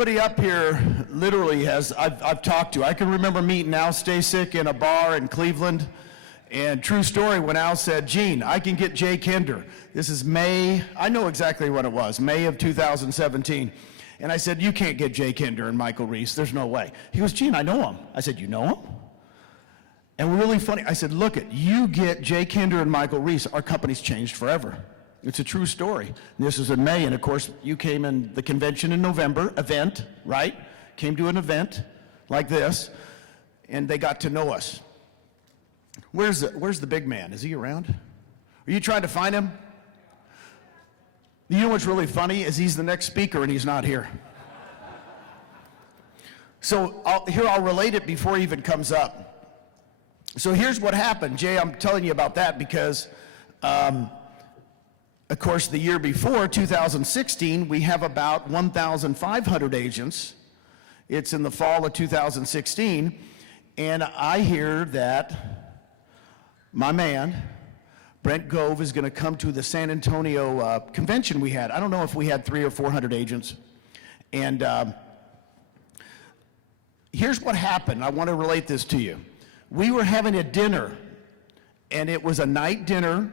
Everybody up here literally I've talked to. I can remember meeting Al Stasek in a bar in Cleveland, and true story, when Al said, Gene, I can get Jay Kinder. This is May, I know exactly what it was, May of 2017. And I said, you can't get Jay Kinder and Michael Reese, there's no way. He goes, Gene, I know him. I said, you know him? And really funny, I said, look it, you get Jay Kinder and Michael Reese, our company's changed forever. It's a true story. And this is in May, and of course, you came in the convention in November, event, right? Came to an event like this, and they got to know us. Where's the big man? Is he around? Are you trying to find him? You know what's really funny is he's the next speaker and he's not here. So I'll relate it before he even comes up. So here's what happened. Jay, I'm telling you about that because of course, the year before, 2016, we have about 1,500 agents. It's in the fall of 2016, and I hear that my man, Brent Gove, is going to come to the San Antonio convention we had. I don't know if we had 300 or 400 agents. And here's what happened. I want to relate this to you. We were having a dinner, and it was a night dinner,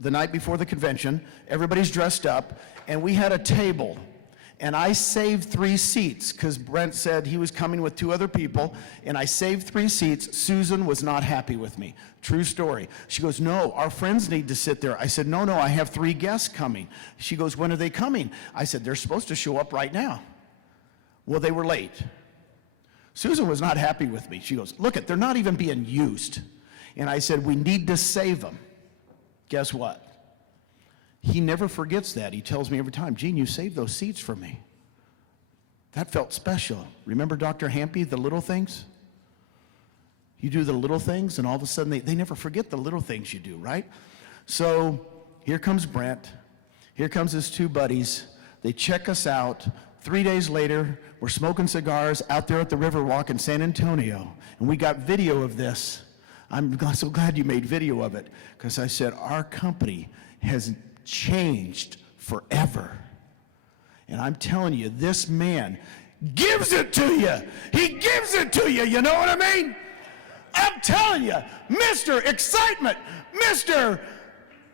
the night before the convention. Everybody's dressed up, and we had a table, and I saved 3 seats because Brent said he was coming with 2 other people, and I saved 3 seats. Susan was not happy with me. True story. She goes, no, our friends need to sit there. I said, no, I have 3 guests coming. She goes, when are they coming? I said, they're supposed to show up right now. Well, they were late. Susan was not happy with me. She goes, look they're not even being used. And I said, we need to save them. Guess what? He never forgets that. He tells me every time, Gene, you saved those seats for me. That felt special. Remember Dr. Hampy, the little things? You do the little things, and all of a sudden, they never forget the little things you do, right? So here comes Brent. Here comes his 2 buddies. They check us out. 3 days later, we're smoking cigars out there at the Riverwalk in San Antonio, and we got video of this. I'm so glad you made video of it, because I said, our company has changed forever. And I'm telling you, this man gives it to you. He gives it to you, you know what I mean? I'm telling you, Mr. Excitement, Mr.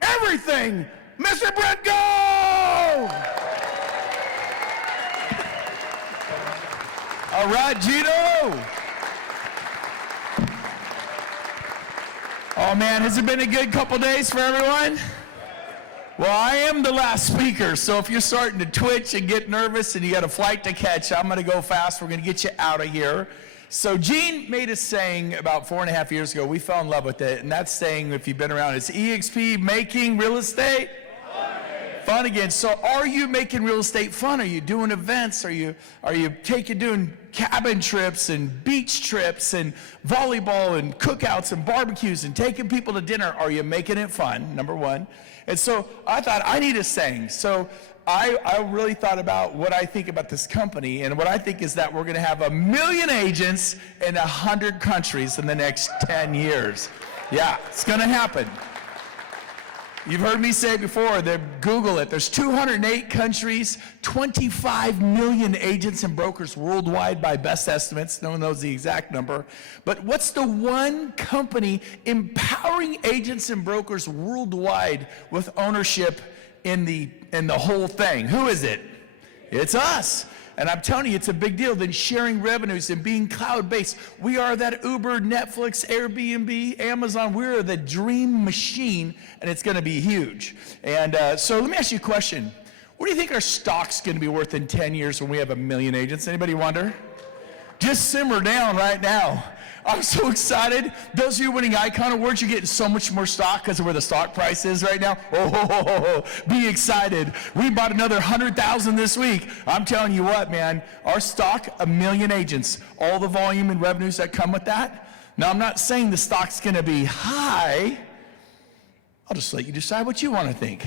Everything, Mr. Brent Gove! All right, Gino! Oh man, has it been a good couple days for everyone? Well, I am the last speaker, so if you're starting to twitch and get nervous and you got a flight to catch, I'm gonna go fast. We're gonna get you out of here. So Gene made a saying about 4.5 years ago. We fell in love with it, and that saying, if you've been around, it's EXP, making real estate fun again. So are you making real estate fun? Are you doing events? Are you doing cabin trips and beach trips and volleyball and cookouts and barbecues and taking people to dinner? Are you making it fun? Number one. And so I thought I need a saying. So I really thought about what I think about this company, and what I think is that we're going to have 1 million agents in 100 countries in the next 10 years. Yeah, it's going to happen. You've heard me say before, Google it. There's 208 countries, 25 million agents and brokers worldwide by best estimates. No one knows the exact number. But what's the one company empowering agents and brokers worldwide with ownership in the whole thing? Who is it? It's us. And I'm telling you, it's a big deal. Then sharing revenues and being cloud-based. We are that Uber, Netflix, Airbnb, Amazon. We're the dream machine, and it's going to be huge. And so let me ask you a question. What do you think our stock's going to be worth in 10 years when we have 1 million agents? Anybody wonder? Just simmer down right now. I'm so excited. Those of you winning Icon Awards, you're getting so much more stock because of where the stock price is right now. Be excited. We bought another 100,000 this week. I'm telling you what, man, our stock, 1 million agents, all the volume and revenues that come with that. Now, I'm not saying the stock's going to be high. I'll just let you decide what you want to think.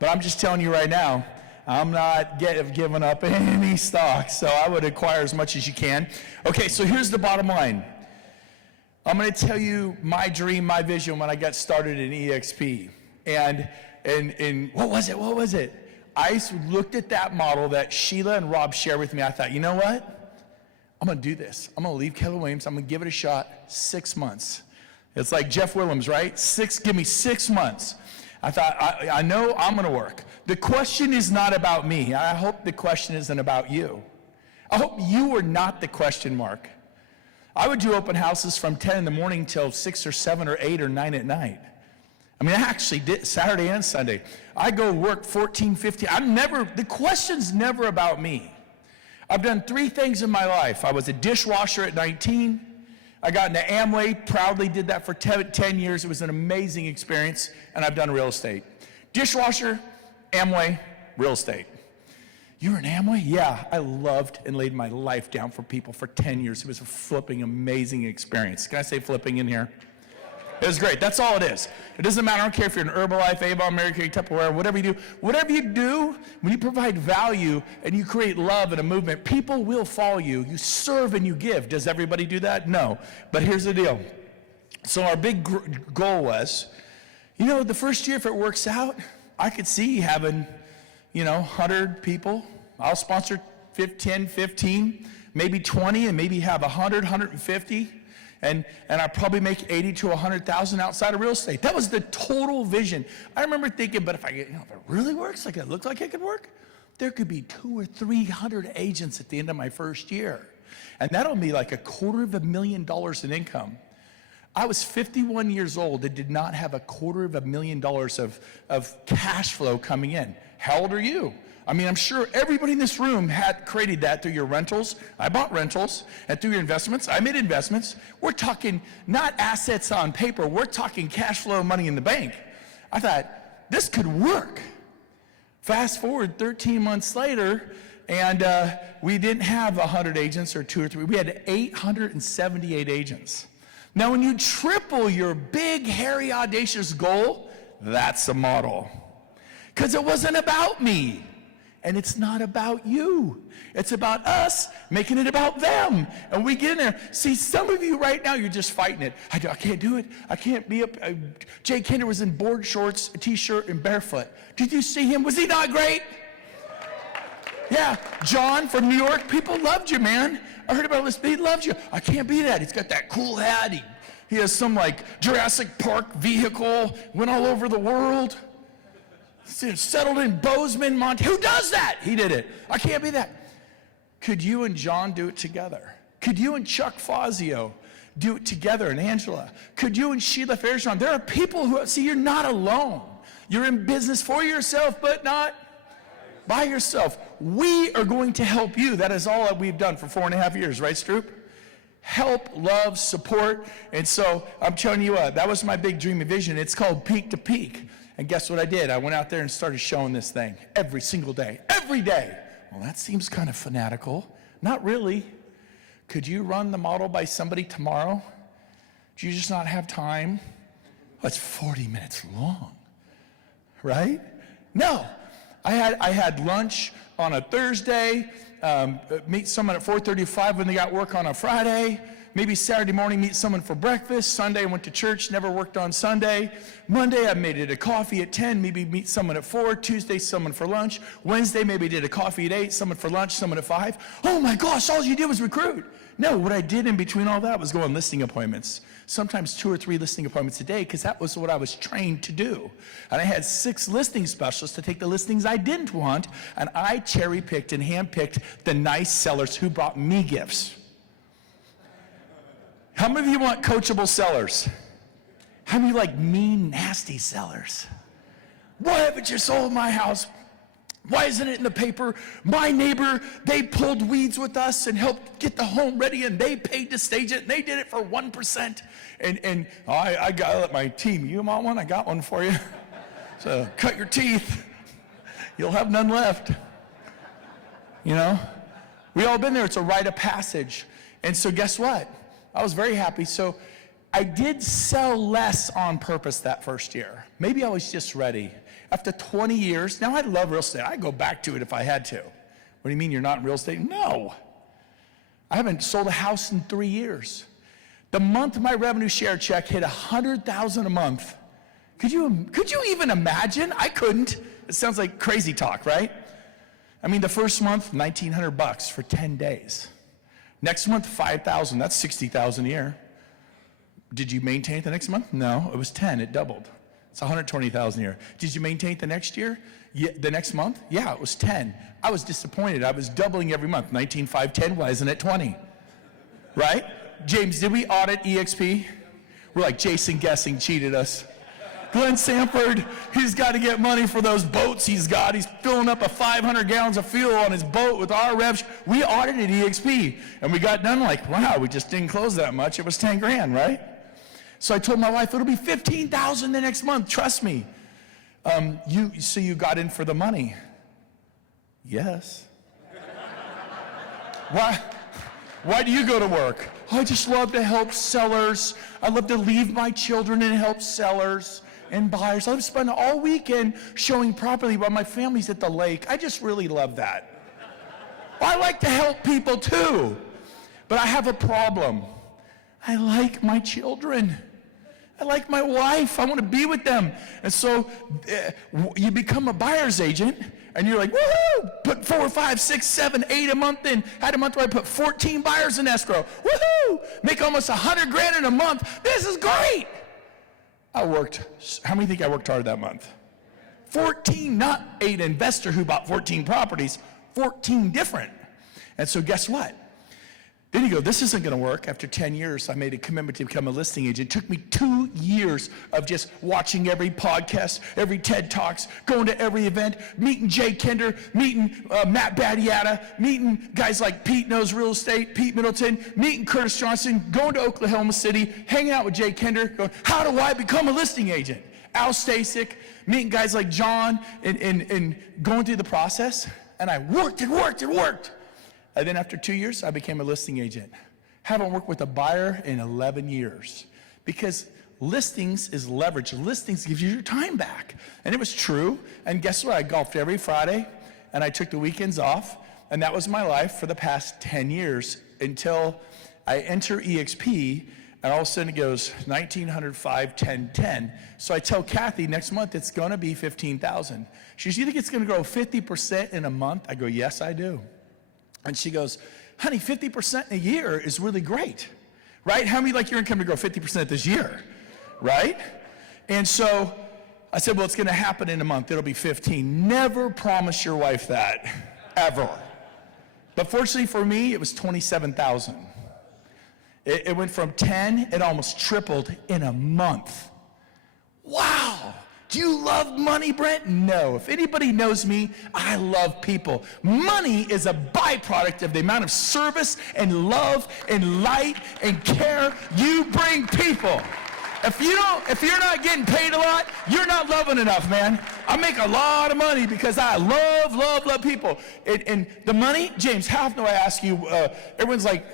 But I'm just telling you right now, I'm not giving up any stock, so I would acquire as much as you can. Okay, so here's the bottom line. I'm going to tell you my dream, my vision when I got started in EXP. And what was it? I looked at that model that Sheila and Rob shared with me. I thought, you know what? I'm going to do this. I'm going to leave Keller Williams. I'm going to give it a shot. 6 months. It's like Jeff Willems, right? Give me 6 months. I thought, I know I'm going to work. The question is not about me. I hope the question isn't about you. I hope you are not the question mark. I would do open houses from 10 in the morning till 6 or 7 or 8 or 9 at night. I mean, I actually did Saturday and Sunday. I go work 14, 15. The question's never about me. I've done 3 things in my life. I was a dishwasher at 19. I got into Amway, proudly did that for 10 years. It was an amazing experience, and I've done real estate. Dishwasher, Amway, real estate. You were in Amway? Yeah, I loved and laid my life down for people for 10 years. It was a flipping, amazing experience. Can I say flipping in here? It was great. That's all it is. It doesn't matter. I don't care if you're an Herbalife, Avon, Mary Kay, Tupperware, whatever you do. Whatever you do, when you provide value and you create love and a movement, people will follow you. You serve and you give. Does everybody do that? No. But here's the deal. So our big goal was, the first year, if it works out, I could see having, 100 people. I'll sponsor 10, 15, maybe 20, and maybe have 100, 150. And I probably make 80 to 100,000 outside of real estate. That was the total vision. I remember thinking, but if if it really works, like it looked like it could work, there could be 200 or 300 agents at the end of my first year. And that'll be like $250,000 in income. I was 51 years old and did not have $250,000 of cash flow coming in. How old are you? I mean, I'm sure everybody in this room had created that through your rentals. I bought rentals, and through your investments. I made investments. We're talking not assets on paper. We're talking cash flow, money in the bank. I thought, this could work. Fast forward 13 months later, and we didn't have 100 agents or 2 or 3. We had 878 agents. Now, when you triple your big, hairy, audacious goal, that's a model. Because it wasn't about me. And it's not about you. It's about us making it about them. And we get in there. See, some of you right now, you're just fighting it. I can't do it. I can't be up. Jay Kinder was in board shorts, a t-shirt, and barefoot. Did you see him? Was he not great? Yeah. John from New York, people loved you, man. I heard about this. They loved you. I can't be that. He's got that cool hat. He has some like Jurassic Park vehicle, went all over the world. Settled in Bozeman, Montana. Who does that? He did it. I can't be that. Could you and John do it together? Could you and Chuck Fazio do it together, and Angela? Could you and Sheila Fairstrong? There are people who, see, you're not alone. You're in business for yourself, but not by yourself. We are going to help you. That is all that we've done for 4.5 years, right, Stroop? Help, love, support. And so I'm telling you what, that was my big dream and vision. It's called Peak to Peak. And guess what I did? I went out there and started showing this thing every single day, every day. Well, that seems kind of fanatical. Not really. Could you run the model by somebody tomorrow? Do you just not have time? Well, it's 40 minutes long, right? No. I had lunch on a Thursday, meet someone at 4:35 when they got work on a Friday. Maybe Saturday morning, meet someone for breakfast. Sunday, I went to church, never worked on Sunday. Monday, I made it a coffee at 10, maybe meet someone at 4. Tuesday, someone for lunch. Wednesday, maybe did a coffee at 8, someone for lunch, someone at 5. Oh my gosh, all you did was recruit. No, what I did in between all that was go on listing appointments. Sometimes 2 or 3 listing appointments a day, because that was what I was trained to do. And I had 6 listing specialists to take the listings I didn't want, and I cherry-picked and hand-picked the nice sellers who brought me gifts. How many of you want coachable sellers? How many like mean, nasty sellers? Why haven't you sold my house? Why isn't it in the paper? My neighbor, they pulled weeds with us and helped get the home ready, and they paid to stage it, and they did it for 1%. And I got to let my team, you want one? I got one for you. So cut your teeth. You'll have none left. We all been there. It's a rite of passage. And so guess what? I was very happy. So I did sell less on purpose that first year. Maybe I was just ready. After 20 years, now I love real estate. I'd go back to it if I had to. What do you mean you're not in real estate? No. I haven't sold a house in 3 years. The month my revenue share check hit $100,000 a month. Could you even imagine? I couldn't. It sounds like crazy talk, right? I mean, the first month, $1,900 for 10 days. Next month, $5,000. That's $60,000 a year. Did you maintain it the next month? No, it was 10. It doubled. It's $120,000 a year. Did you maintain it the next year? Yeah, the next month? Yeah, it was 10. I was disappointed. I was doubling every month. 19, 5, 10. Why isn't it 20? Right? James, did we audit EXP? We're like, Jason Guessing cheated us. Glenn Sanford, he's got to get money for those boats he's got. He's filling up 500 gallons of fuel on his boat with our revs. We audited EXP, and we got done like, wow, we just didn't close that much. It was 10 grand, right? So I told my wife, it'll be 15,000 the next month. Trust me. So you got in for the money? Yes. Why do you go to work? Oh, I just love to help sellers. I love to leave my children and help sellers and buyers. I love to spend all weekend showing property while my family's at the lake. I just really love that. I like to help people too, but I have a problem. I like my children. I like my wife. I want to be with them. And so you become a buyer's agent, and you're like, woohoo! Put 4, 5, 6, 7, 8 a month in. Had a month where I put 14 buyers in escrow. Woohoo! Make almost 100 grand in a month. This is great. I worked. How many think I worked hard that month? 14, not 8 investor who bought 14 properties. 14 different. And so guess what? Then you go, this isn't going to work. After 10 years, I made a commitment to become a listing agent. It took me 2 years of just watching every podcast, every TED Talks, going to every event, meeting Jay Kinder, meeting Matt Battiata, meeting guys like Pete Knows Real Estate, Pete Middleton, meeting Curtis Johnson, going to Oklahoma City, hanging out with Jay Kinder, going, how do I become a listing agent? Al Stasic, meeting guys like John, and going through the process. And I worked and worked and worked. And then after 2 years, I became a listing agent. Haven't worked with a buyer in 11 years. Because listings is leverage. Listings gives you your time back. And it was true. And guess what? I golfed every Friday, and I took the weekends off. And that was my life for the past 10 years until I enter EXP, and all of a sudden it goes 1,900, 5, 10, 10. So I tell Kathy, next month it's going to be 15,000. She says, you think it's going to grow 50% in a month? I go, yes, I do. And she goes, honey, 50% in a year is really great, right? How many like your income to grow 50% this year, right? And so I said, well, it's going to happen in a month. It'll be 15. Never promise your wife that, ever. But fortunately for me, it was 27,000. It went from 10, it almost tripled in a month. Wow. Do you love money, Brent? No. If anybody knows me, I love people. Money is a byproduct of the amount of service and love and light and care you bring people. If you're not getting paid a lot, you're not loving enough, man. I make a lot of money because I love people. And the money, James, how often do I ask you, everyone's like,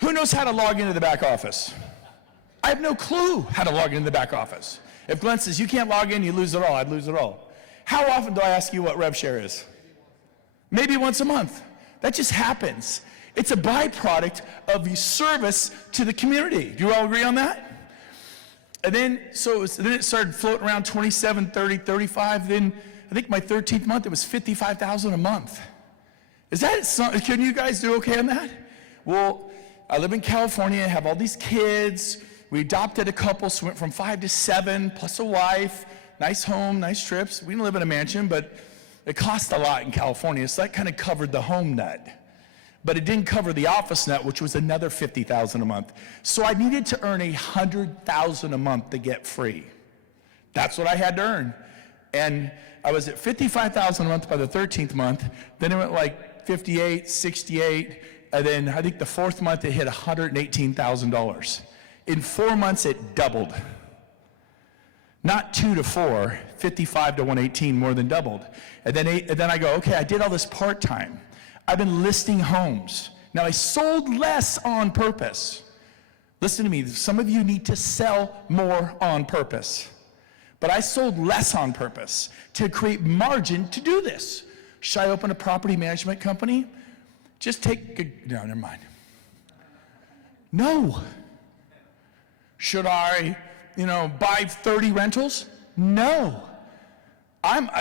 who knows how to log into the back office? I have no clue how to log into the back office. If Glenn says, you can't log in, you lose it all, I'd lose it all. How often do I ask you what rev share is? Maybe once a month. That just happens. It's a byproduct of the service to the community. Do you all agree on that? And then, then it started floating around 27, 30, 35. Then I think my 13th month, it was 55,000 a month. Is that something? Can you guys do okay on that? Well, I live in California, have all these kids. We adopted a couple, so went from 5 to 7, plus a wife, nice home, nice trips. We didn't live in a mansion, but it cost a lot in California, so that kind of covered the home nut. But it didn't cover the office nut, which was another 50,000 a month. So I needed to earn 100,000 a month to get free. That's what I had to earn. And I was at 55,000 a month by the 13th month. Then it went like 58, 68, and then I think the 4th month it hit $118,000. In 4 months, it doubled. Not 2 to 4, 55 to 118, more than doubled. And then I go, okay, I did all this part-time. I've been listing homes. Now, I sold less on purpose. Listen to me, some of you need to sell more on purpose. But I sold less on purpose to create margin to do this. Should I open a property management company? No, never mind. No. Should I, buy 30 rentals? No.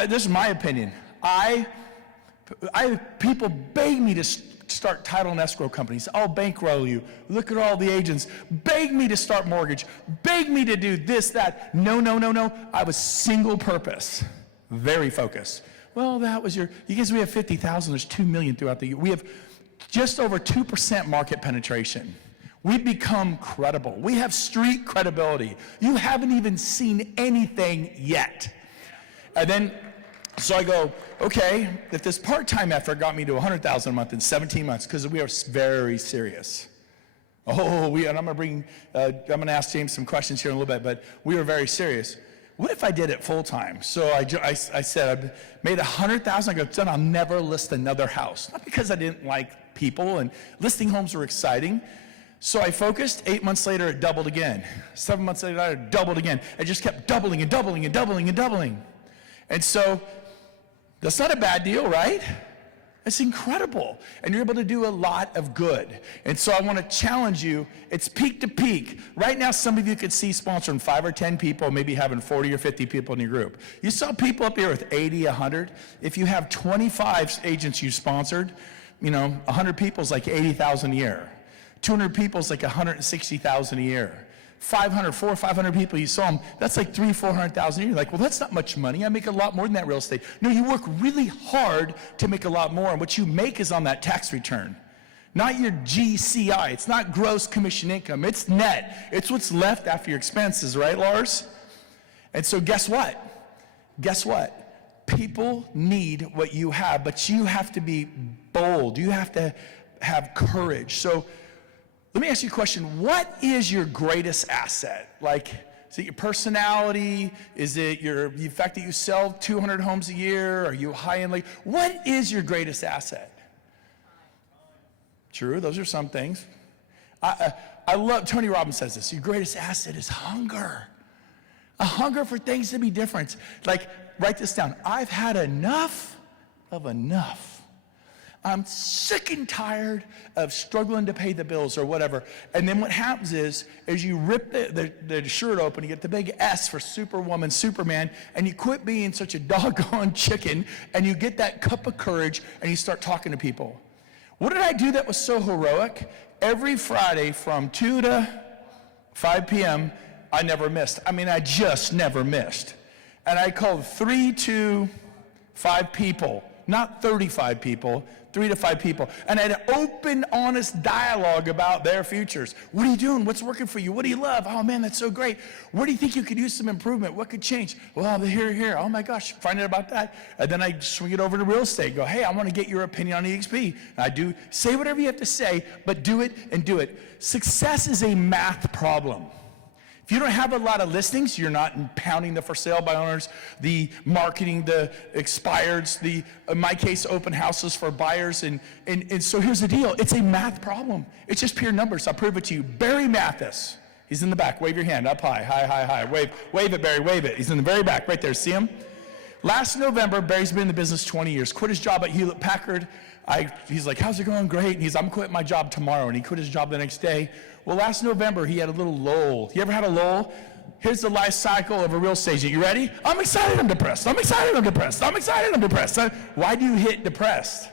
this is my opinion. People beg me to start title and escrow companies. I'll bankroll you. Look at all the agents. Beg me to start mortgage. Beg me to do this, that. No. I was single purpose, very focused. Well, that was you guys, we have 50,000. There's 2 million throughout the year. We have just over 2% market penetration. We've become credible. We have street credibility. You haven't even seen anything yet. And then, so I go, okay, if this part-time effort got me to 100,000 a month in 17 months, because we are very serious. And I'm going to ask James some questions here in a little bit, but we were very serious. What if I did it full-time? So I said, I made 100,000. I go, son, I'll never list another house. Not because I didn't like people, and listing homes were exciting. So I focused. 8 months later, it doubled again. 7 months later, it doubled again. It just kept doubling and doubling and doubling and doubling. And so that's not a bad deal, right? It's incredible. And you're able to do a lot of good. And so I want to challenge you. It's peak to peak. Right now, some of you could see sponsoring 5 or 10 people, maybe having 40 or 50 people in your group. You saw people up here with 80, 100. If you have 25 agents you sponsored, 100 people is like 80,000 a year. 200 people is like 160,000 a year. 400 or 500 people, you saw them, that's like 400,000 a year. You're like, well, that's not much money. I make a lot more than that real estate. No, you work really hard to make a lot more, and what you make is on that tax return. Not your GCI. It's not gross commission income. It's net. It's what's left after your expenses, right, Lars? And so guess what? People need what you have, but you have to be bold. You have to have courage. So let me ask you a question. What is your greatest asset? Like, is it your personality? Is it the fact that you sell 200 homes a year? Are you high-end? Like, what is your greatest asset? True, those are some things. I love, Tony Robbins says this, your greatest asset is hunger. A hunger for things to be different. Like, write this down. I've had enough of enough. I'm sick and tired of struggling to pay the bills or whatever. And then what happens is you rip the shirt open, you get the big S for Superwoman, Superman, and you quit being such a doggone chicken, and you get that cup of courage, and you start talking to people. What did I do that was so heroic? Every Friday from 2 to 5 p.m., I never missed. I just never missed. And I called 3 to 5 people, not 35 people, 3 to 5 people, and I had an open, honest dialogue about their futures. What are you doing? What's working for you? What do you love? Oh man, that's so great. Where do you think you could use some improvement? What could change? Well, here. Oh my gosh, find out about that. And then I swing it over to real estate. Go, hey, I want to get your opinion on EXP. And I do. Say whatever you have to say, but do it and do it. Success is a math problem. If you don't have a lot of listings, you're not pounding the for sale by owners, the marketing, the expireds, in my case, open houses for buyers. And so here's the deal. It's a math problem. It's just pure numbers. I'll prove it to you. Barry Mathis. He's in the back. Wave your hand up high. High. Wave it, Barry. Wave it. He's in the very back right there. See him? Last November, Barry's been in the business 20 years. Quit his job at Hewlett Packard. He's like, how's it going? Great. And I'm quitting my job tomorrow. And he quit his job the next day. Well, last November, he had a little lull. You ever had a lull? Here's the life cycle of a real estate agent. You ready? I'm excited, I'm depressed. I'm excited, I'm depressed. I'm excited, I'm depressed. Why do you hit depressed?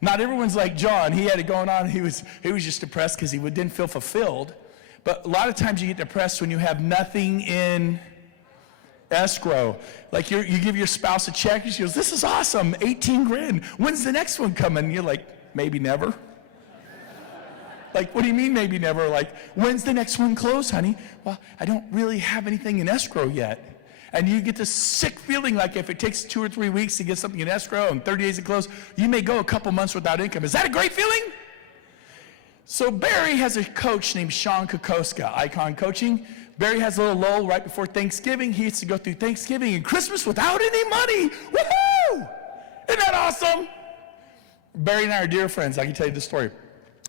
Not everyone's like John. He had it going on. He was just depressed because he didn't feel fulfilled. But a lot of times you get depressed when you have nothing in escrow. Like you give your spouse a check, and she goes, this is awesome, 18 grand. When's the next one coming? And you're like, maybe never. Like, what do you mean maybe never? Like, when's the next one close, honey? Well, I don't really have anything in escrow yet. And you get this sick feeling like if it takes 2 or 3 weeks to get something in escrow and 30 days to close, you may go a couple months without income. Is that a great feeling? So Barry has a coach named Sean Kokoska, Icon Coaching. Barry has a little lull right before Thanksgiving. He used to go through Thanksgiving and Christmas without any money. Woohoo! Isn't that awesome? Barry and I are dear friends. I can tell you this story.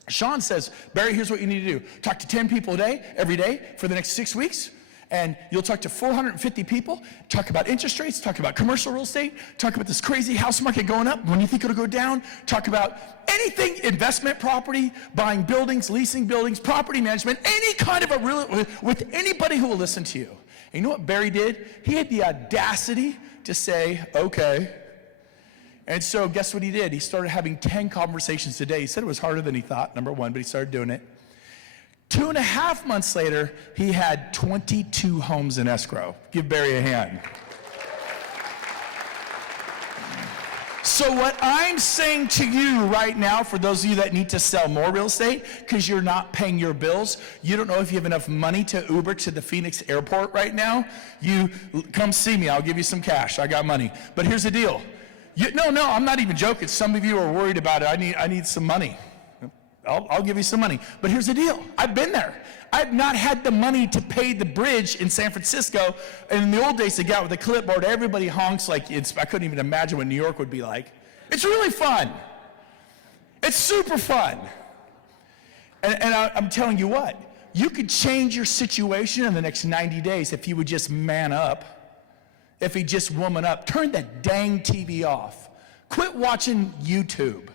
Sean says, Barry, here's what you need to do. Talk to 10 people a day, every day, for the next 6 weeks. And you'll talk to 450 people, talk about interest rates, talk about commercial real estate, talk about this crazy house market going up, when you think it'll go down, talk about anything, investment property, buying buildings, leasing buildings, property management, any kind of with anybody who will listen to you. And you know what Barry did? He had the audacity to say, okay. And so guess what he did? He started having 10 conversations a day. He said it was harder than he thought, number one, but he started doing it. 2.5 months later, he had 22 homes in escrow. Give Barry a hand. So what I'm saying to you right now, for those of you that need to sell more real estate because you're not paying your bills, you don't know if you have enough money to Uber to the Phoenix airport right now, you come see me. I'll give you some cash. I got money. But here's the deal. No, I'm not even joking. Some of you are worried about it. I need some money. I'll give you some money. But here's the deal. I've been there. I've not had the money to pay the bridge in San Francisco. And in the old days, they got with a clipboard. Everybody honks like I couldn't even imagine what New York would be like. It's really fun. It's super fun. And I'm telling you what. You could change your situation in the next 90 days if you would just man up. If you just woman up. Turn that dang TV off. Quit watching YouTube.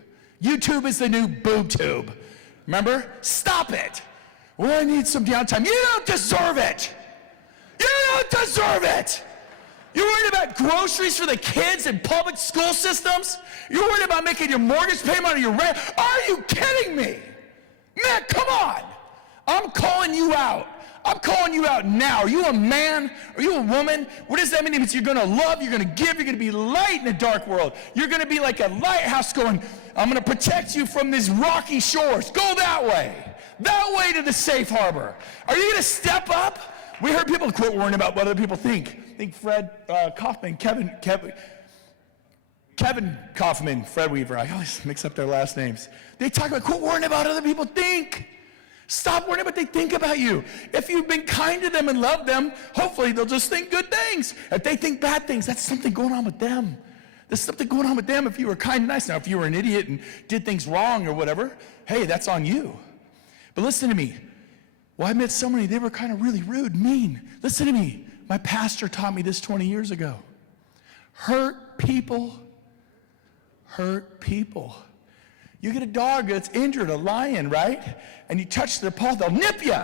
YouTube is the new boob tube. Remember? Stop it. Well, I need some downtime. You don't deserve it. You don't deserve it. You're worried about groceries for the kids in public school systems? You're worried about making your mortgage payment or your rent? Are you kidding me? Man, come on. I'm calling you out. I'm calling you out now. Are you a man? Are you a woman? What does that mean? It means you're going to love, you're going to give, you're going to be light in a dark world. You're going to be like a lighthouse going, I'm going to protect you from these rocky shores. Go that way to the safe harbor. Are you going to step up? We heard people quit worrying about what other people think. I think Fred Kaufman, Kevin Kaufman, Fred Weaver. I always mix up their last names. They talk about quit worrying about what other people think. Stop worrying about what they think about you. If you've been kind to them and loved them, hopefully they'll just think good things. If they think bad things, that's something going on with them. There's something going on with them if you were kind and nice. Now, if you were an idiot and did things wrong or whatever, hey, that's on you. But listen to me. Well, I met somebody, they were kind of really rude, mean. Listen to me. My pastor taught me this 20 years ago. Hurt people. You get a dog that's injured, a lion, right? And you touch their paw, they'll nip you.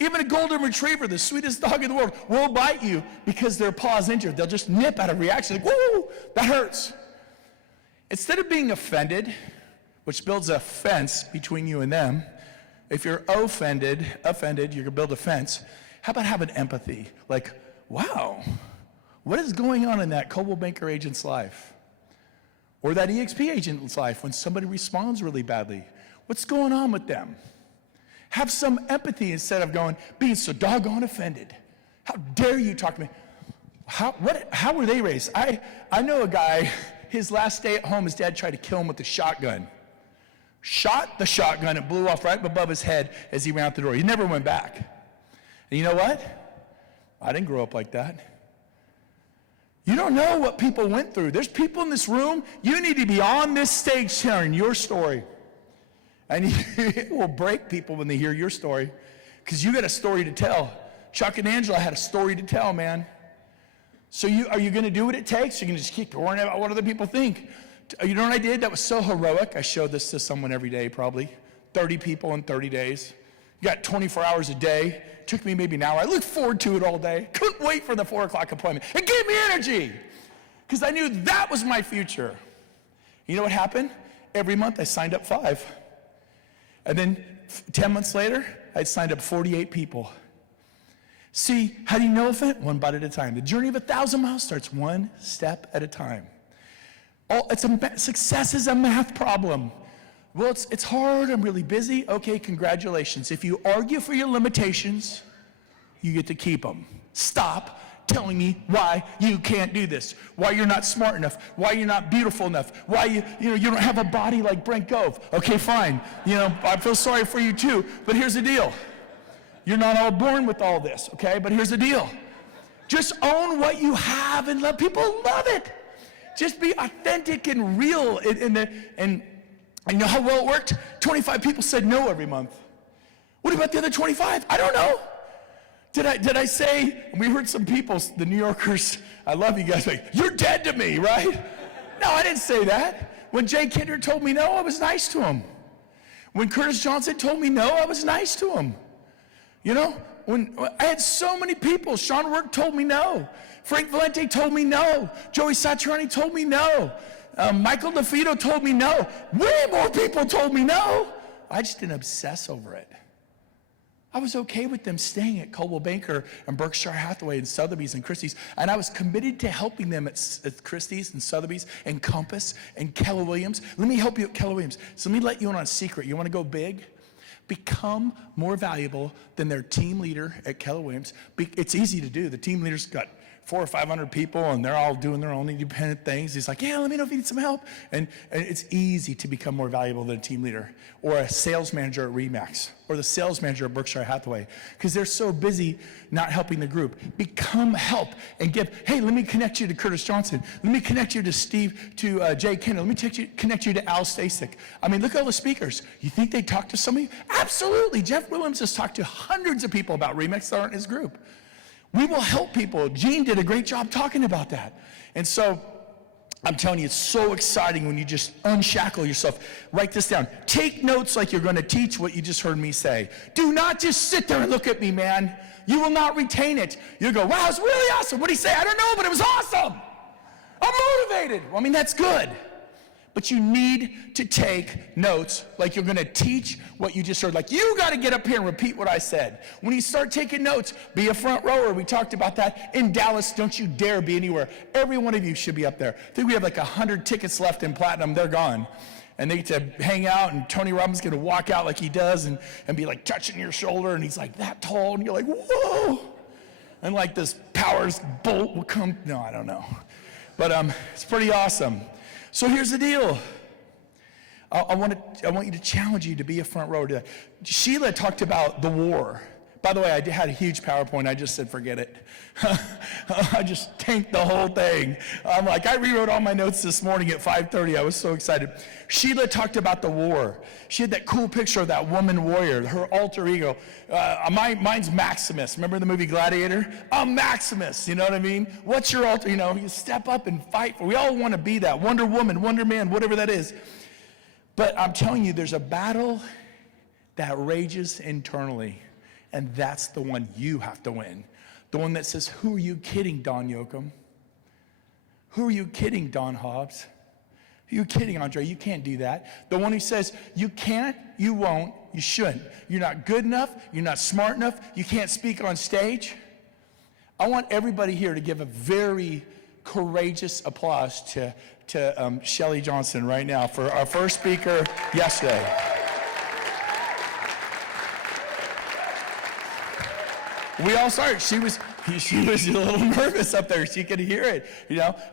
Even a golden retriever, the sweetest dog in the world, will bite you because their paw is injured. They'll just nip out of reaction, like, woo, that hurts. Instead of being offended, which builds a fence between you and them, if you're offended, you're gonna build a fence. How about having empathy? Like, wow, what is going on in that Coldwell Banker agent's life? Or that EXP agent's life when somebody responds really badly? What's going on with them? Have some empathy instead of being so doggone offended. How dare you talk to me? How were they raised? I know a guy, his last day at home, his dad tried to kill him with a shotgun. Shot the shotgun, it blew off right above his head as he ran out the door. He never went back. And you know what? I didn't grow up like that. You don't know what people went through. There's people in this room, you need to be on this stage sharing your story. And it will break people when they hear your story because you got a story to tell. Chuck and Angela had a story to tell, man. So are you going to do what it takes? You're going to just keep worrying about what other people think? You know what I did? That was so heroic. I showed this to someone every day, probably. 30 people in 30 days. You got 24 hours a day. Took me maybe an hour. I looked forward to it all day. Couldn't wait for the 4 o'clock appointment. It gave me energy because I knew that was my future. You know what happened? Every month I signed up 5. And then 10 months later, I'd signed up 48 people. See, how do you know if it? One bite at a time. The journey of 1,000 miles starts one step at a time. Success is a math problem. Well, it's hard, I'm really busy. Okay, congratulations. If you argue for your limitations, you get to keep them. Stop telling me why you can't do this, why you're not smart enough, why you're not beautiful enough, why you don't have a body like Brent Gove. Okay, fine. I feel sorry for you too, but here's the deal. You're not all born with all this, okay? But here's the deal. Just own what you have and let people love it. Just be authentic and real. And you know how well it worked? 25 people said no every month. What about the other 25? I don't know. Did I say, we heard some people, the New Yorkers, I love you guys, like, you're dead to me, right? No, I didn't say that. When Jay Kinder told me no, I was nice to him. When Curtis Johnson told me no, I was nice to him. When I had so many people, Sean Work told me no. Frank Valente told me no. Joey Satriani told me no. Michael DeFito told me no. Way more people told me no. I just didn't obsess over it. I was okay with them staying at Coldwell Banker and Berkshire Hathaway and Sotheby's and Christie's, and I was committed to helping them at Christie's and Sotheby's and Compass and Keller Williams. Let me help you at Keller Williams. So let me let you in on a secret. You want to go big? Become more valuable than their team leader at Keller Williams. It's easy to do. The team leader's got 400 or 500 people, and they're all doing their own independent things. He's like, yeah, let me know if you need some help. And it's easy to become more valuable than a team leader or a sales manager at RE/MAX or the sales manager at Berkshire Hathaway, because they're so busy not helping the group. Become help and give. Hey, let me connect you to Curtis Johnson. Let me connect you to Jay Kenner. Let me connect you to Al Stasek. I mean, look at all the speakers. You think they talk to somebody? Absolutely. Jeff Williams has talked to hundreds of people about RE/MAX that aren't in his group. We will help people. Gene did a great job talking about that. And so I'm telling you, it's so exciting when you just unshackle yourself. Write this down. Take notes like you're going to teach what you just heard me say. Do not just sit there and look at me, man. You will not retain it. You'll go, wow, it's really awesome. What did he say? I don't know, but it was awesome. I'm motivated. Well, I mean, that's good. But you need to take notes like you're going to teach what you just heard. Like, you got to get up here and repeat what I said. When you start taking notes, be a front rower. We talked about that. In Dallas, don't you dare be anywhere. Every one of you should be up there. I think we have like 100 tickets left in Platinum. They're gone. And they get to hang out, and Tony Robbins is going to walk out like he does and be like touching your shoulder, and he's like that tall, and you're like, whoa. And like this Powers bolt will come. No, I don't know. But it's pretty awesome. So here's the deal. I want you to challenge you to be a front rower. Sheila talked about the war. By the way, I had a huge PowerPoint. I just said, forget it. I just tanked the whole thing. I'm like, I rewrote all my notes this morning at 5:30. I was so excited. Sheila talked about the war. She had that cool picture of that woman warrior, her alter ego. Mine's Maximus. Remember the movie Gladiator? I'm Maximus, you know what I mean? What's your alter, you step up and fight. We all want to be that. Wonder Woman, Wonder Man, whatever that is. But I'm telling you, there's a battle that rages internally, and that's the one you have to win. The one that says, who are you kidding, Don Yoakum? Who are you kidding, Don Hobbs? Who are you kidding, Andre? You can't do that. The one who says, you can't, you won't, you shouldn't. You're not good enough, you're not smart enough, you can't speak on stage. I want everybody here to give a very courageous applause to Shelly Johnson right now for our first speaker yesterday. We all started. She was a little nervous up there. She could hear it,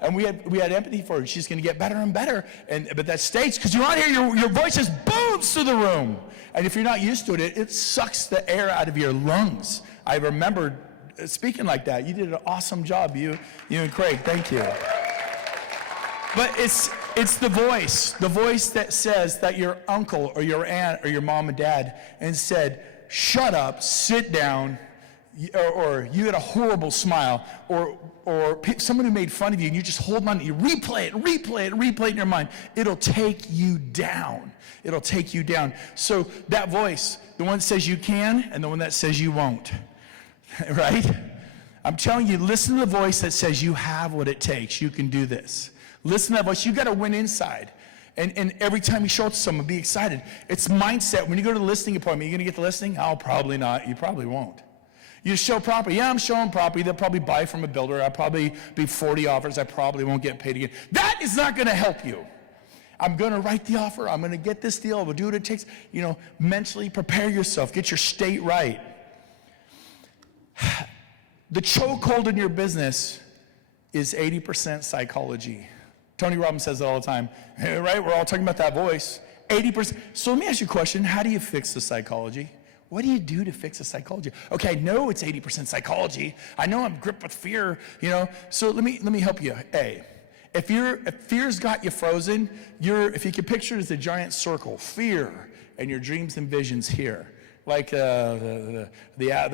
and we had empathy for her. She's going to get better and better. But that stage, because you're on here, your voice just booms through the room. And if you're not used to it, it sucks the air out of your lungs. I remember speaking like that. You did an awesome job, you and Craig. Thank you. But it's the voice that says that your uncle or your aunt or your mom and dad and said, shut up, sit down, or you had a horrible smile, or someone who made fun of you, and you just hold on, you replay it in your mind. It'll take you down. It'll take you down. So that voice, the one that says you can and the one that says you won't, right? I'm telling you, listen to the voice that says you have what it takes. You can do this. Listen to that voice. You got to win inside. And every time you show it to someone, be excited. It's mindset. When you go to the listing appointment, you going to get the listing? Oh, probably not. You probably won't. You show property. Yeah, I'm showing property. They'll probably buy from a builder. I'll probably be 40 offers. I probably won't get paid again. That is not going to help you. I'm going to write the offer. I'm going to get this deal. We'll do what it takes. Mentally prepare yourself. Get your state right. The chokehold in your business is 80% psychology. Tony Robbins says it all the time, right? We're all talking about that voice. 80%. So let me ask you a question. How do you fix the psychology? What do you do to fix the psychology? Okay, I know it's 80% psychology. I know I'm gripped with fear, So let me help you. A, if fear's got you frozen, if you can picture it as a giant circle, fear and your dreams and visions here, like the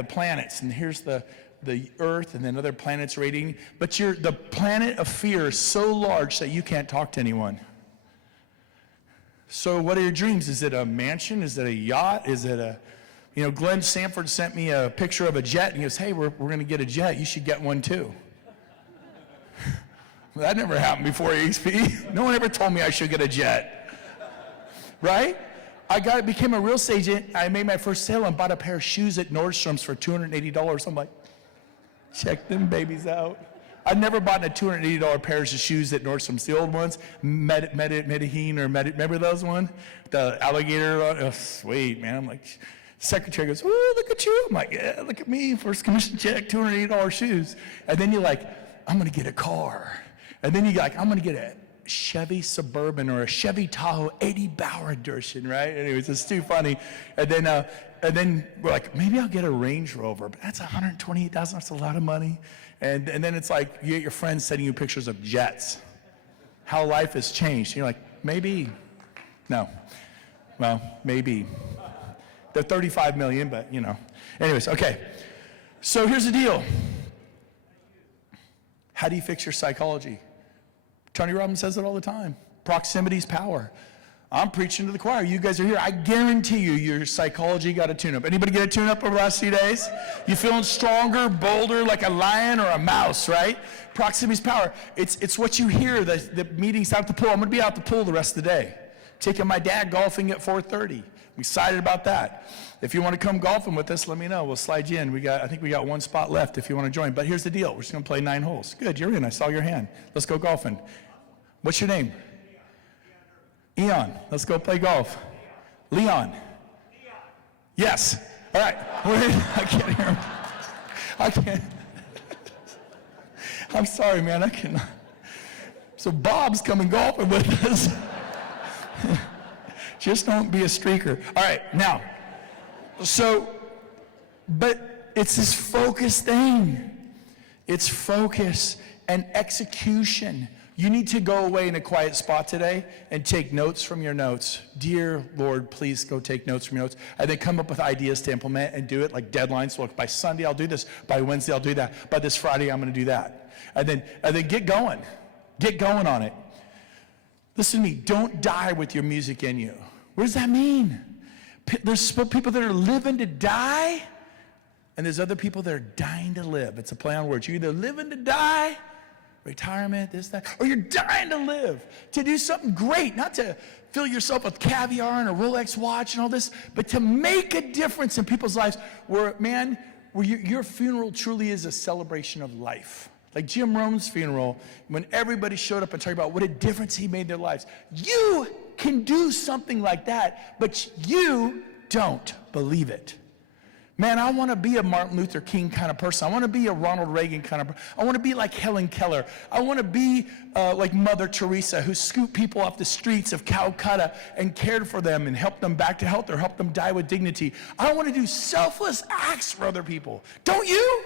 planets, and here's the Earth and then other planets radiating, but the planet of fear is so large that you can't talk to anyone. So what are your dreams? Is it a mansion? Is it a yacht? Is it a You know, Glenn Sanford sent me a picture of a jet, and he goes, hey, we're going to get a jet. You should get one too. Well, that never happened before, EXP. No one ever told me I should get a jet. Right? Became a real estate agent. I made my first sale and bought a pair of shoes at Nordstrom's for $280. I'm like, check them babies out. I've never bought a $280 pairs of shoes at Nordstrom's. The old ones, Medellin or remember those ones? The alligator, oh, sweet, man. I'm like, secretary goes, oh, look at you. I'm like, yeah, look at me, first commission check, $280 shoes. And then you're like, I'm gonna get a car. And then you're like, I'm gonna get a Chevy Suburban or a Chevy Tahoe 80 Bauer Edition, right? Anyways, it's too funny. And then we're like, maybe I'll get a Range Rover, but that's $128,000. That's a lot of money. And then it's like you get your friends sending you pictures of jets. How life has changed. You're like, maybe. No. Well, maybe. They're 35 million, but you know. Anyways, okay. So here's the deal. How do you fix your psychology? Tony Robbins says it all the time. Proximity's power. I'm preaching to the choir. You guys are here. I guarantee you your psychology got a tune-up. Anybody get a tune-up over the last few days? You feeling stronger, bolder, like a lion or a mouse, right? Proximity's power. It's what you hear, the meetings out at the pool. I'm going to be out at the pool the rest of the day. Taking my dad golfing at 4:30. I'm excited about that. If you want to come golfing with us, let me know. We'll slide you in. I think we got one spot left if you want to join. But here's the deal. We're just going to play 9 holes. Good, you're in. I saw your hand. Let's go golfing. What's your name? Eon. Let's go play golf. Leon. Yes. All right. I can't hear him. I can't. I'm sorry, man. I cannot. So Bob's coming golfing with us. Just don't be a streaker. All right. Now, but it's this focus thing. It's focus and execution. You need to go away in a quiet spot today and take notes from your notes. Dear Lord, please go take notes from your notes. And then come up with ideas to implement and do it, like deadlines. So, look, by Sunday I'll do this. By Wednesday I'll do that. By this Friday I'm going to do that. And then get going. Get going on it. Listen to me. Don't die with your music in you. What does that mean? There's people that are living to die, and there's other people that are dying to live. It's a play on words. You're either living to die, retirement, this, that, or you're dying to live, to do something great, not to fill yourself with caviar and a Rolex watch and all this, but to make a difference in people's lives where your funeral truly is a celebration of life. Like Jim Rome's funeral, when everybody showed up and talked about what a difference he made in their lives. You can do something like that, but you don't believe it. Man, I want to be a Martin Luther King kind of person. I want to be a Ronald Reagan kind of person. I want to be like Helen Keller. I want to be like Mother Teresa, who scooped people off the streets of Calcutta and cared for them and helped them back to health or helped them die with dignity. I want to do selfless acts for other people. Don't you?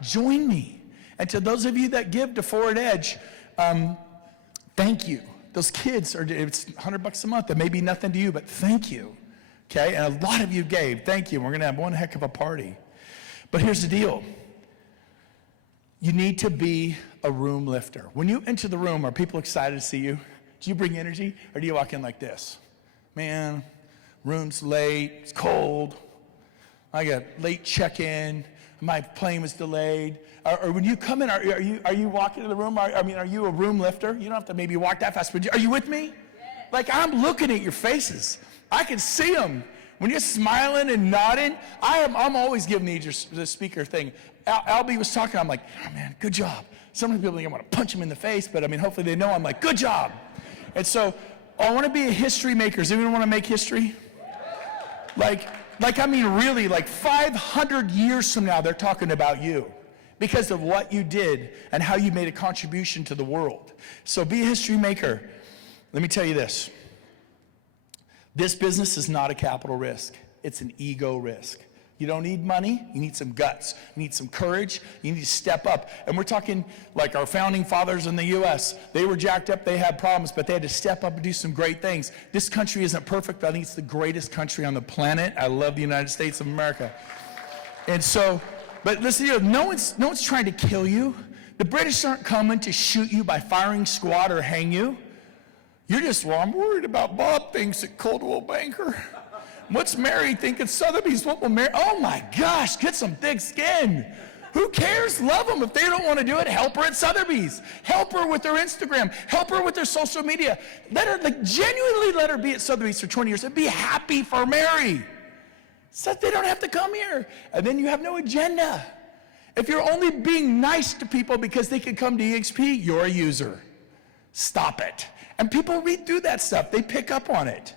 Join me. And to those of you that give to Forward Edge, thank you. Those kids, it's $100 a month. That may be nothing to you, but thank you. Okay, and a lot of you gave. Thank you. We're going to have one heck of a party. But here's the deal. You need to be a room lifter. When you enter the room, are people excited to see you? Do you bring energy, or do you walk in like this? Man, room's late. It's cold. I got late check-in. My plane was delayed. Or when you come in, are you walking in the room? Are you a room lifter? You don't have to maybe walk that fast, but are you with me? Yes. Like, I'm looking at your faces. I can see them. When you're smiling and nodding, I'm always giving the speaker thing. Albie was talking, I'm like, oh man, good job. Some people think I want to punch him in the face, but I mean, hopefully they know I'm like, good job. And so, I want to be a history maker. Does anyone want to make history? I mean, really, like 500 years from now, they're talking about you because of what you did and how you made a contribution to the world. So be a history maker. Let me tell you this. This business is not a capital risk. It's an ego risk. You don't need money. You need some guts. You need some courage. You need to step up. And we're talking like our founding fathers in the U.S. They were jacked up. They had problems, but they had to step up and do some great things. This country isn't perfect, but I think it's the greatest country on the planet. I love the United States of America. And so, but listen here, no one's trying to kill you. The British aren't coming to shoot you by firing squad or hang you. You're just, well, I'm worried about Bob thinks at Coldwell Banker. What's Mary thinking? Sotheby's, what will Mary? Oh my gosh, get some thick skin. Who cares? Love them. If they don't want to do it, help her at Sotheby's. Help her with their Instagram. Help her with their social media. Let her, genuinely let her be at Sotheby's for 20 years and be happy for Mary. So that they don't have to come here. And then you have no agenda. If you're only being nice to people because they can come to EXP, you're a user. Stop it. And people read through that stuff. They pick up on it.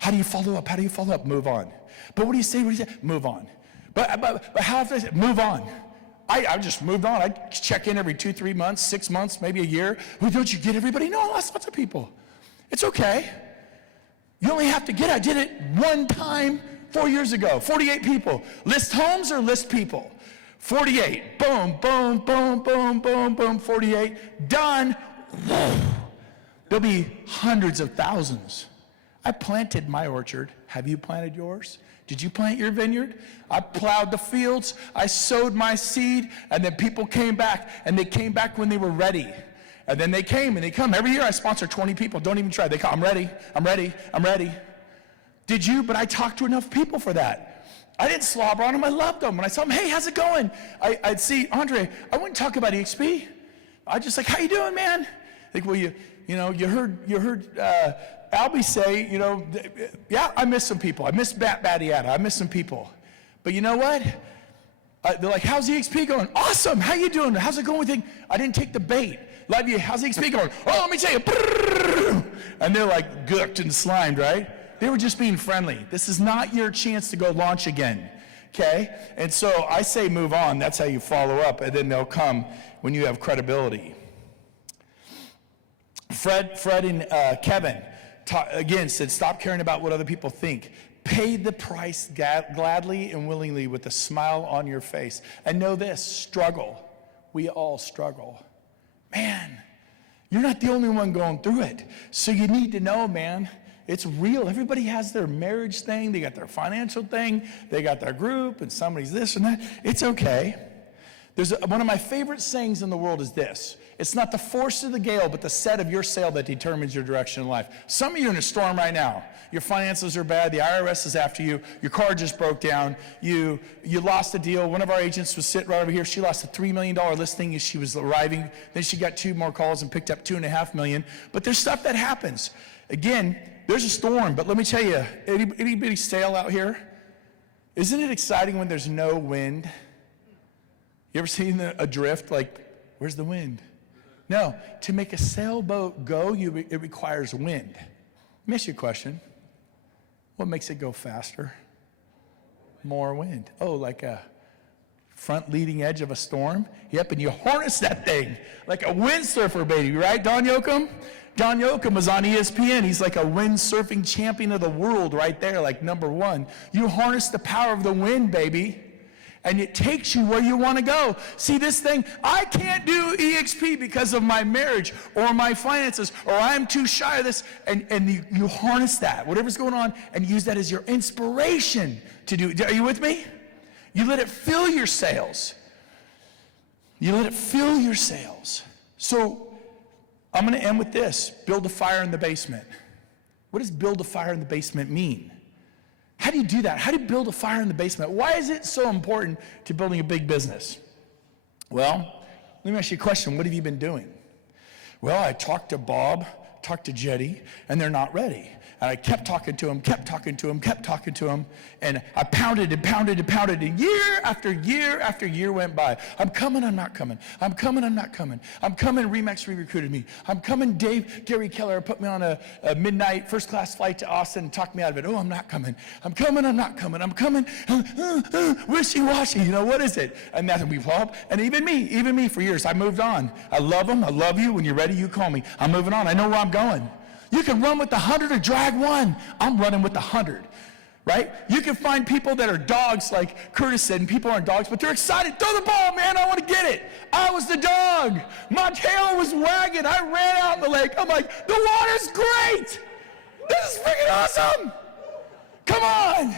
How do you follow up? How do you follow up? Move on. But what do you say? What do you say? Move on. But how have I said? Move on. I just moved on. I check in every 2-3 months, 6 months, maybe a year. Well, don't you get everybody? No, lots of people. It's okay. You only have to get it. I did it one time 4 years ago. 48 people. List homes or list people? 48. Boom, boom, boom, boom, boom, boom. 48. Done. There'll be hundreds of thousands. I planted my orchard. Have you planted yours? Did you plant your vineyard? I plowed the fields. I sowed my seed, and then people came back, and they came back when they were ready. And then they came, and they come. Every year I sponsor 20 people. Don't even try. They come, I'm ready, I'm ready, I'm ready. Did you? But I talked to enough people for that. I didn't slobber on them. I loved them. When I saw them, hey, how's it going? I'd see, Andre, I wouldn't talk about EXP. I'd just like, how you doing, man? Like, well, you heard Albie say, yeah, I miss some people. I miss Battiata. I miss some people. But you know what? They're like, how's EXP going? Awesome. How you doing? How's it going with you? I didn't take the bait. Love you. How's EXP going? Oh, let me tell you. And they're like gooked and slimed, right? They were just being friendly. This is not your chance to go launch again, okay? And so I say move on. That's how you follow up, and then they'll come when you have credibility. Fred and Kevin, again, said stop caring about what other people think. Pay the price gladly and willingly with a smile on your face. And know this, struggle. We all struggle. Man, you're not the only one going through it. So you need to know, man, it's real. Everybody has their marriage thing. They got their financial thing. They got their group, and somebody's this and that. It's okay. One of my favorite sayings in the world is this. It's not the force of the gale, but the set of your sail that determines your direction in life. Some of you are in a storm right now. Your finances are bad. The IRS is after you. Your car just broke down. You lost a deal. One of our agents was sitting right over here. She lost a $3 million listing as she was arriving. Then she got 2 more calls and picked up $2.5 million. But there's stuff that happens. Again, there's a storm, but let me tell you, anybody sail out here? Isn't it exciting when there's no wind? You ever seen a drift? Like, where's the wind? No, to make a sailboat go, it requires wind. Let me ask you a question. What makes it go faster? More wind. Oh, like a front leading edge of a storm? Yep, and you harness that thing like a windsurfer, baby, right, Don Yoakum? Don Yoakum was on ESPN. He's like a windsurfing champion of the world right there, like #1. You harness the power of the wind, baby. And it takes you where you want to go. See this thing, I can't do EXP because of my marriage or my finances, or I'm too shy of this. And you harness that, whatever's going on, and use that as your inspiration to do. Are you with me? You let it fill your sails. You let it fill your sails. So I'm going to end with this. Build a fire in the basement. What does build a fire in the basement mean? How do you do that? How do you build a fire in the basement? Why is it so important to building a big business? Well, let me ask you a question. What have you been doing? Well, I talked to Bob, talked to Jetty, and they're not ready. And I kept talking to him, and I pounded and pounded and pounded, and year after year after year went by. I'm coming, I'm not coming. I'm coming, I'm not coming. I'm coming, Remax re-recruited me. I'm coming, Gary Keller put me on a midnight first-class flight to Austin and talked me out of it. Oh, I'm not coming. I'm coming, I'm not coming. I'm coming, wishy-washy. You know, what is it? And that's we pop. And even me for years, I moved on. I love them, I love you. When you're ready, you call me. I'm moving on. I know where I'm going. You can run with the 100 or drag one. I'm running with the 100, right? You can find people that are dogs, like Curtis said, and people aren't dogs, but they're excited. Throw the ball, man. I want to get it. I was the dog. My tail was wagging. I ran out in the lake. I'm like, the water's great. This is freaking awesome. Come on.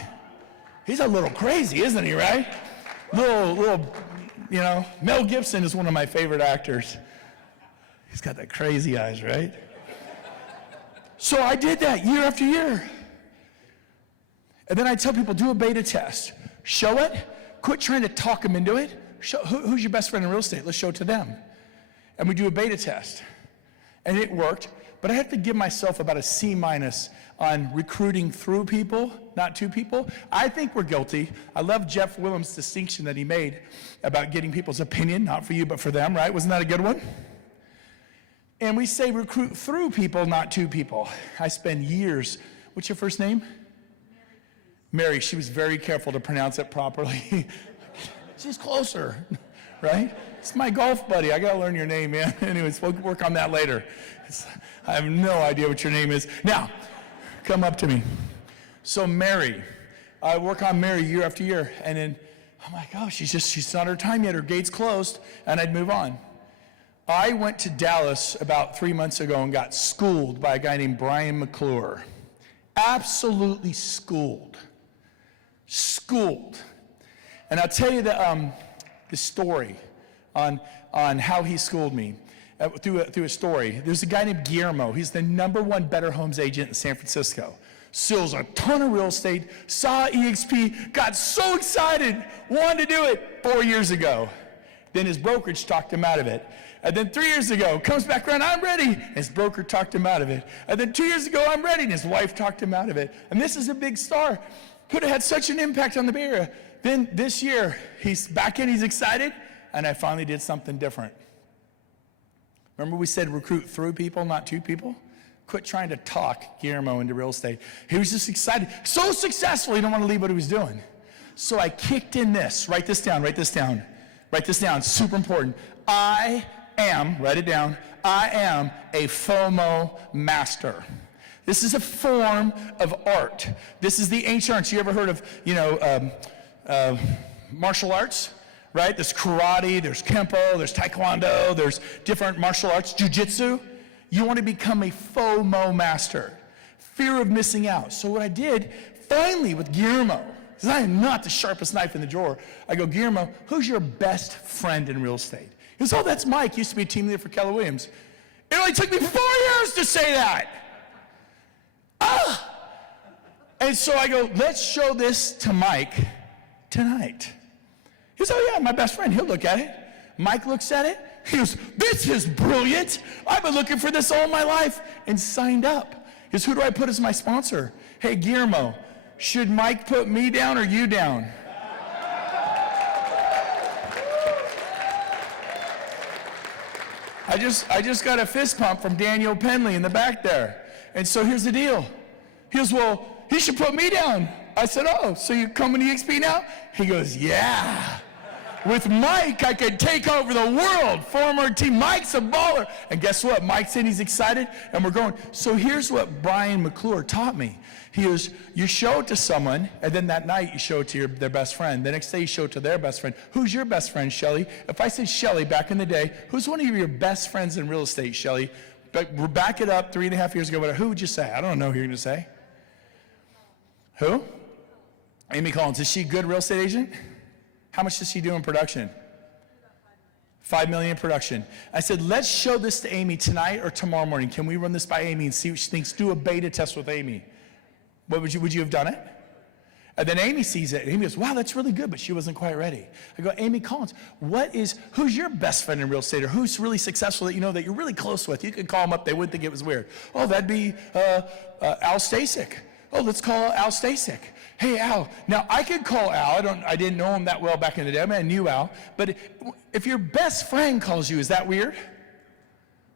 He's a little crazy, isn't he, right? Little, Mel Gibson is one of my favorite actors. He's got that crazy eyes, right? So I did that year after year. And then I tell people, do a beta test. Show it. Quit trying to talk them into it. Who's your best friend in real estate? Let's show it to them. And we do a beta test. And it worked. But I have to give myself about a C- on recruiting through people, not to people. I think we're guilty. I love Jeff Willem's distinction that he made about getting people's opinion, not for you, but for them, right? Wasn't that a good one? And we say recruit through people, not to people. I spend years. What's your first name? Mary. She was very careful to pronounce it properly. She's closer, right? It's my golf buddy. I got to learn your name, man. Anyways, we'll work on that later. I have no idea what your name is. Now, come up to me. So Mary, I work on Mary year after year, and then I'm like, oh, she's not her time yet. Her gate's closed, and I'd move on. I went to Dallas about 3 months ago and got schooled by a guy named Brian McClure. Absolutely schooled. Schooled. And I'll tell you the story on how he schooled me through a story. There's a guy named Guillermo. He's the #1 Better Homes agent in San Francisco. Sells a ton of real estate, saw EXP, got so excited, wanted to do it 4 years ago. Then his brokerage talked him out of it. And then 3 years ago, comes back around, I'm ready. His broker talked him out of it. And then 2 years ago, I'm ready. And his wife talked him out of it. And this is a big star. Could have had such an impact on the Bay Area. Then this year, he's back in, he's excited. And I finally did something different. Remember we said recruit through people, not to people? Quit trying to talk Guillermo into real estate. He was just excited. So successful, he didn't want to leave what he was doing. So I kicked in this. Write this down, write this down. Write this down, super important. I am, write it down, I am a FOMO master. This is a form of art. This is the ancient arts. You ever heard of, martial arts? Right? There's karate, there's kempo, there's taekwondo, there's different martial arts, jiu-jitsu. You want to become a FOMO master. Fear of missing out. So what I did, finally with Guillermo, because I am not the sharpest knife in the drawer, I go, Guillermo, who's your best friend in real estate? He goes, oh, that's Mike. Used to be a team leader for Keller Williams. It only took me 4 years to say that. And so I go, let's show this to Mike tonight. He goes, oh yeah, my best friend, he'll look at it. Mike looks at it. He goes, this is brilliant. I've been looking for this all my life, and signed up. He goes, who do I put as my sponsor? Hey, Guillermo, should Mike put me down or you down? I just got a fist pump from Daniel Penley in the back there. And so here's the deal. He goes, well, he should put me down. I said, oh, so you coming to EXP now? He goes, yeah. With Mike, I could take over the world. Former team, Mike's a baller. And guess what? Mike said he's excited, and we're going. So here's what Brian McClure taught me. He goes, you show it to someone, and then that night you show it to their best friend. The next day you show it to their best friend. Who's your best friend, Shelly? If I said Shelly back in the day, who's one of your best friends in real estate, Shelly? Back it up 3.5 years ago. Who would you say? I don't know who you're going to say. Who? Amy Collins. Is she a good real estate agent? How much does she do in production? $5 million in production. I said, let's show this to Amy tonight or tomorrow morning. Can we run this by Amy and see what she thinks? Do a beta test with Amy. What would you have done it? And then Amy sees it, and Amy goes, wow, that's really good, but she wasn't quite ready. I go, Amy Collins, who's your best friend in real estate, or who's really successful that you know that you're really close with? You could call them up, they wouldn't think it was weird. Oh, that'd be Al Stasek. Oh, let's call Al Stasek. Hey, Al. Now, I could call Al. I didn't know him that well back in the day. I mean, I knew Al. But if your best friend calls you, is that weird?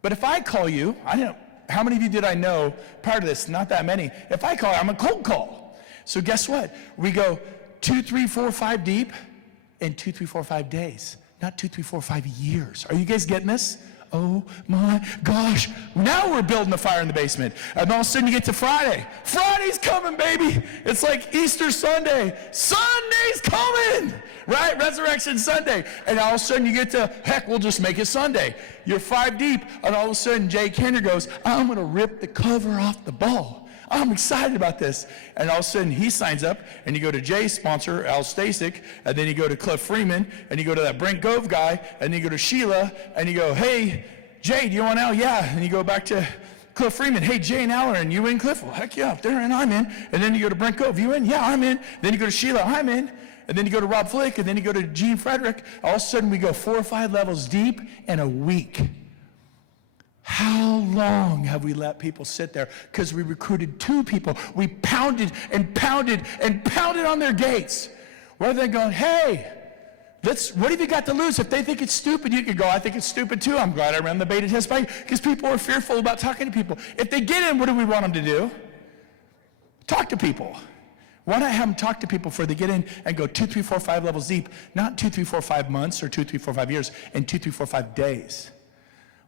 But if I call you, how many of you did I know prior to this? Not that many. If I call, I'm a cold call. So guess what? We go 2, 3, 4, 5 deep in 2, 3, 4, 5 days. Not 2, 3, 4, 5 years. Are you guys getting this? Oh my gosh. Now we're building a fire in the basement. And all of a sudden you get to Friday. Friday's coming, baby. It's like Easter Sunday. Sunday's coming, right? Resurrection Sunday. And all of a sudden you get to, heck, we'll just make it Sunday. You're 5 deep, and all of a sudden Jay Kenner goes, I'm going to rip the cover off the ball. I'm excited about this. And all of a sudden he signs up, and you go to Jay's sponsor, Al Stasek, and then you go to Cliff Freeman, and you go to that Brent Gove guy, and then you go to Sheila, and you go, hey, Jay, do you want Al? Yeah. And you go back to Cliff Freeman, hey, Jay and Allerin, you in, Cliff? Well, heck yeah, they're in, I'm in. And then you go to Brent Gove, you in? Yeah, I'm in. Then you go to Sheila, I'm in. And then you go to Rob Flick, and then you go to Gene Frederick. All of a sudden, we go 4 or 5 levels deep in a week. How long have we let people sit there? Because we recruited 2 people. We pounded and pounded and pounded on their gates. Rather than going, hey, what have you got to lose? If they think it's stupid, you could go, I think it's stupid too. I'm glad I ran the beta test bike, because people are fearful about talking to people. If they get in, what do we want them to do? Talk to people. Why not have them talk to people before they get in and go 2, 3, 4, 5 levels deep, not 2, 3, 4, 5 months or 2, 3, 4, 5 years, and 2, 3, 4, 5 days.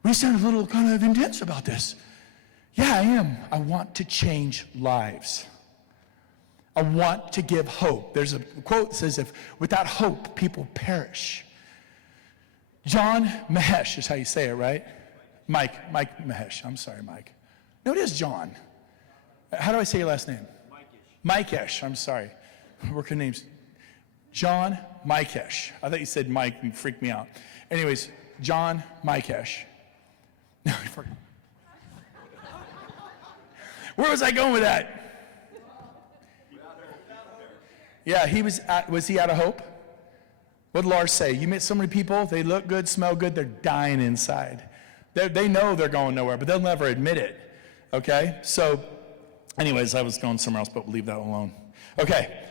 We sound a little kind of intense about this. Yeah, I am. I want to change lives. I want to give hope. There's a quote that says, if without hope, people perish. John Mahesh is how you say it, right? Mike Mahesh. I'm sorry, Mike. No, it is John. How do I say your last name? Mikesh. I'm sorry. Working names. John Mikesh. I thought you said Mike and freaked me out. Anyways, John Mikesh. No, I forgot. Where was I going with that? Yeah, was he out of hope? What did Lars say? You meet so many people, they look good, smell good, they're dying inside. They know they're going nowhere, but they'll never admit it, okay? So, anyways, I was going somewhere else, but we'll leave that alone. Okay,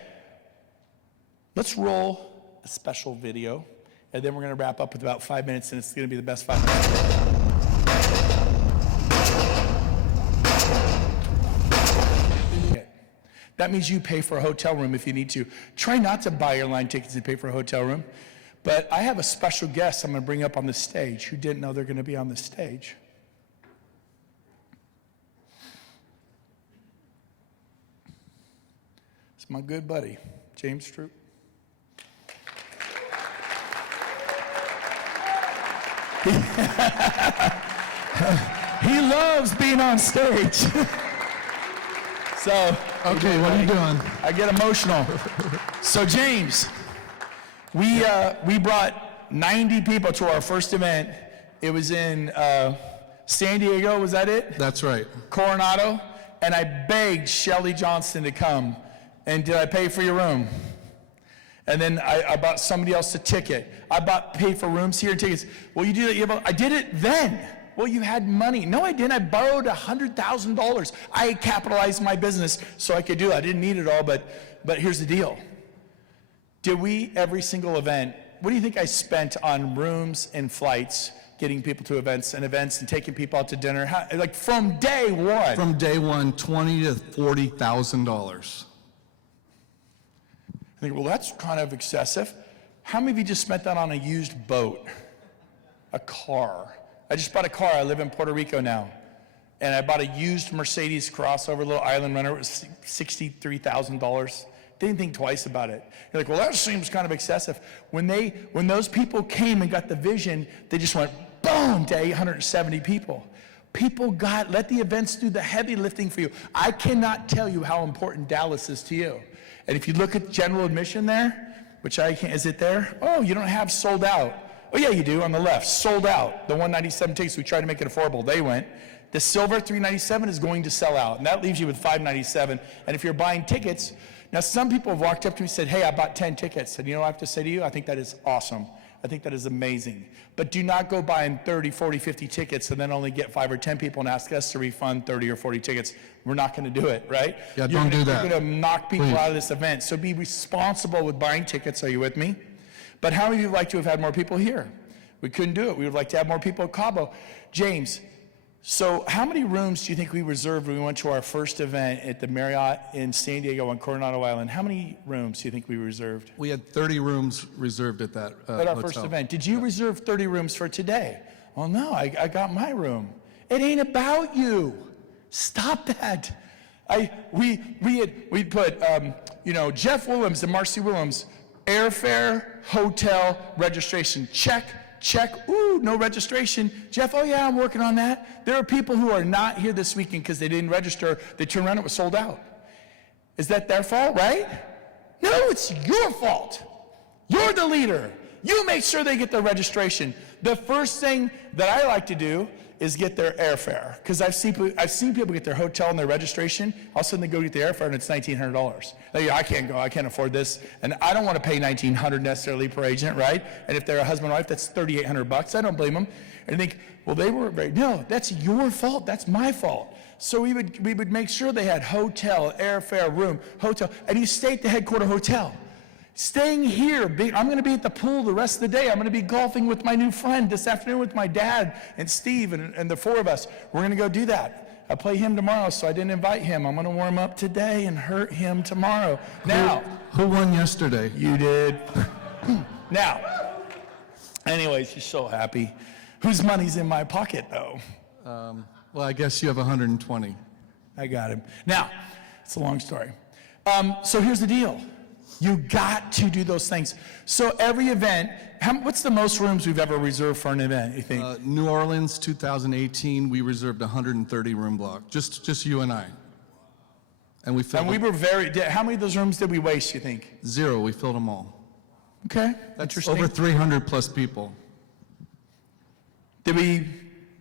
let's roll a special video, and then we're gonna wrap up with about 5 minutes, and it's gonna be the best 5 minutes. That means you pay for a hotel room if you need to. Try not to buy airline tickets and pay for a hotel room. But I have a special guest I'm going to bring up on the stage who didn't know they're going to be on the stage. It's my good buddy, James Stroop. He loves being on stage. So, okay, what are you doing? I get emotional. So James, we brought 90 people to our first event. It was in San Diego, was that it? That's right. Coronado, and I begged Shelly Johnston to come. And did I pay for your room? And then I bought somebody else a ticket. Paid for rooms here and tickets. Well, you do that. I did it then. Well, you had money. No, I didn't. I borrowed $100,000. I capitalized my business so I could do it. I didn't need it all, but here's the deal. Did we, every single event, what do you think I spent on rooms and flights, getting people to events and taking people out to dinner? Like from day one? From day one, $20,000 to $40,000. I think, well, that's kind of excessive. How many of you just spent that on a used boat? A car? I just bought a car. I live in Puerto Rico now. And I bought a used Mercedes crossover, little island runner. It was $63,000. Didn't think twice about it. You're like, well, that seems kind of excessive. When those people came and got the vision, they just went boom to 870 people. People let the events do the heavy lifting for you. I cannot tell you how important Dallas is to you. And if you look at general admission there, which I can't, is it there? Oh, you don't have sold out. Oh yeah, you do, on the left, sold out. The 197 tickets, we tried to make it affordable, they went. The silver 397 is going to sell out, and that leaves you with 597. And if you're buying tickets, now some people have walked up to me and said, hey, I bought 10 tickets. And you know what I have to say to you? I think that is awesome. I think that is amazing. But do not go buying 30, 40, 50 tickets and then only get 5 or 10 people and ask us to refund 30 or 40 tickets. We're not going to do it, right? Yeah, don't do that. You're going to knock people Please. out of this event. So be responsible with buying tickets. Are you with me? But how many of you would like to have had more people here? We couldn't do it. We would like to have more people at Cabo. James, so how many rooms do you think we reserved when we went to our first event at the Marriott in San Diego on Coronado Island? How many rooms do you think we reserved? We had 30 rooms reserved at that at our hotel. first event. Did you reserve 30 rooms for today? Well, no, I got my room. It ain't about you. Stop that. We put Jeff Willems and Marcy Willems, airfare, hotel, registration, check. Ooh, no registration. Jeff, oh yeah, I'm working on that. There are people who are not here this weekend because they didn't register. They turned around, it was sold out. Is that their fault, right? No, it's your fault. You're the leader. You make sure they get their registration. The first thing that I like to do is get their airfare. Because I've seen people get their hotel and their registration, all of a sudden they go get the airfare and it's $1,900. I can't go, I can't afford this. And I don't want to pay $1,900 necessarily per agent, right? And if they're a husband and wife, that's $3,800. I don't blame them. And I think, well, they weren't very, no, that's your fault, that's my fault. So we would make sure they had hotel, airfare, room, hotel, and you stay at the headquarter hotel. Staying here, I'm going to be at the pool the rest of the day. I'm going to be golfing with my new friend this afternoon with my dad and Steve and the four of us. We're going to go do that. I play him tomorrow, so I didn't invite him. I'm going to warm up today and hurt him tomorrow. Now, Who won yesterday? you did. Now, anyways, he's so happy. Whose money's in my pocket, though? Well, I guess you have 120. I got him. Now, it's a long story. So here's the deal. You got to do those things. So every event, what's the most rooms we've ever reserved for an event, you think? New Orleans, 2018, we reserved 130 room block, just you and I. And we filled And we were how many of those rooms did we waste, you think? 0, we filled them all. Okay, That's interesting. over 300 plus people. Did we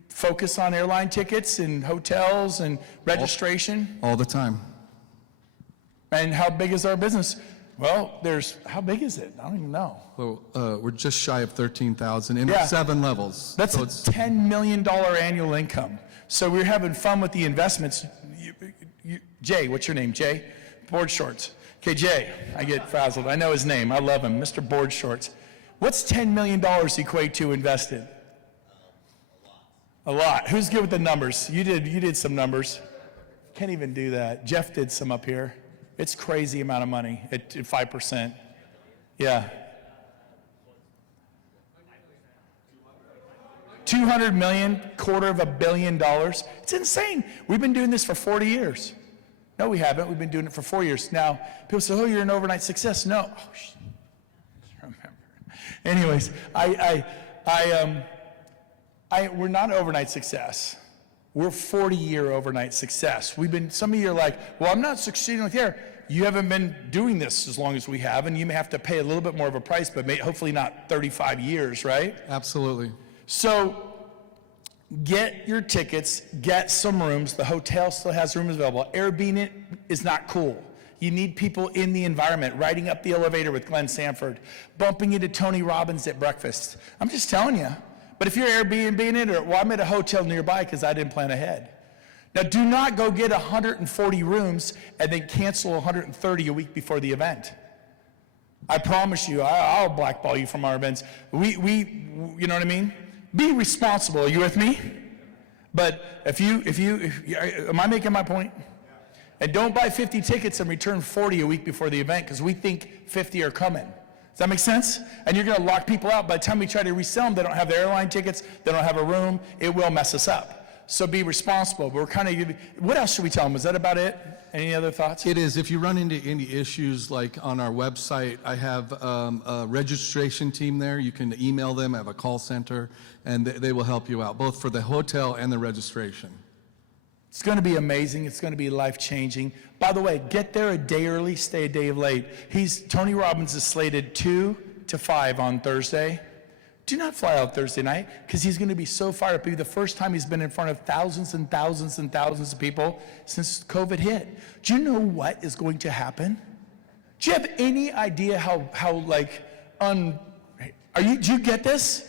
focus on airline tickets and hotels and registration? All the time. And how big is our business? Well, how big is it? I don't even know. Well, we're just shy of 13,000 in Yeah. 7 levels. That's So a $10 million annual income. So we're having fun with the investments. Jay, what's your name? Jay? Board Shorts. Okay, Jay, I get frazzled. I know his name. I love him, Mr. Board Shorts. What's $10 million equate to invested? A lot. Who's good with the numbers? You did some numbers. Can't even do that. Jeff did some up here. It's crazy amount of money at 5%. Yeah. 200 million, $250 million. It's insane. We've been doing this for 40 years. No, we haven't. We've been doing it for 4 years. Now, people say, oh, you're an overnight success. No. Oh, remember. Anyways, we're not an overnight success. We're 40-year overnight success. Some of you are like, well, I'm not succeeding with here. You haven't been doing this as long as we have, and you may have to pay a little bit more of a price, but hopefully not 35 years, right? Absolutely. So get your tickets, get some rooms. The hotel still has rooms available. Airbnb is not cool. You need people in the environment, riding up the elevator with Glenn Sanford, bumping into Tony Robbins at breakfast. I'm just telling you. But if you're Airbnb-ing it, I'm at a hotel nearby because I didn't plan ahead. Now, do not go get 140 rooms and then cancel 130 a week before the event. I promise you, I'll blackball you from our events. You know what I mean? Be responsible. Are you with me? But am I making my point? And don't buy 50 tickets and return 40 a week before the event because we think 50 are coming. Does that make sense? And you're going to lock people out. By the time we try to resell them, they don't have their airline tickets, they don't have a room. It will mess us up. So be responsible. But we're kind of giving, what else should we tell them? Is that about it? Any other thoughts? It is. If you run into any issues, like on our website, I have a registration team there. You can email them. I have a call center, and they will help you out, both for the hotel and the registration. It's going to be amazing. It's going to be life-changing. By the way, get there a day early, stay a day late. Tony Robbins is slated 2 to 5 on Thursday. Do not fly out Thursday night because he's going to be so fired up. It'll be the first time he's been in front of thousands and thousands and thousands of people since COVID hit. Do you know what is going to happen? Do you have any idea do you get this?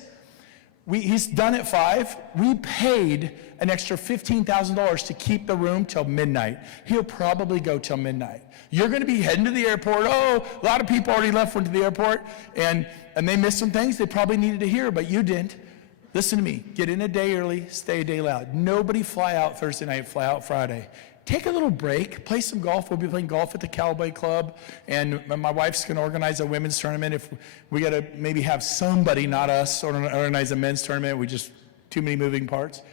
He's done at 5. We paid an extra $15,000 to keep the room till midnight. He'll probably go till midnight. You're going to be heading to the airport. Oh, a lot of people already went to the airport, and they missed some things they probably needed to hear, but you didn't. Listen to me. Get in a day early, stay a day late. Nobody fly out Thursday night, fly out Friday. Take a little break, play some golf. We'll be playing golf at the Cowboy Club, and my wife's going to organize a women's tournament. If we got to maybe have somebody, not us, organize a men's tournament. We just too many moving parts.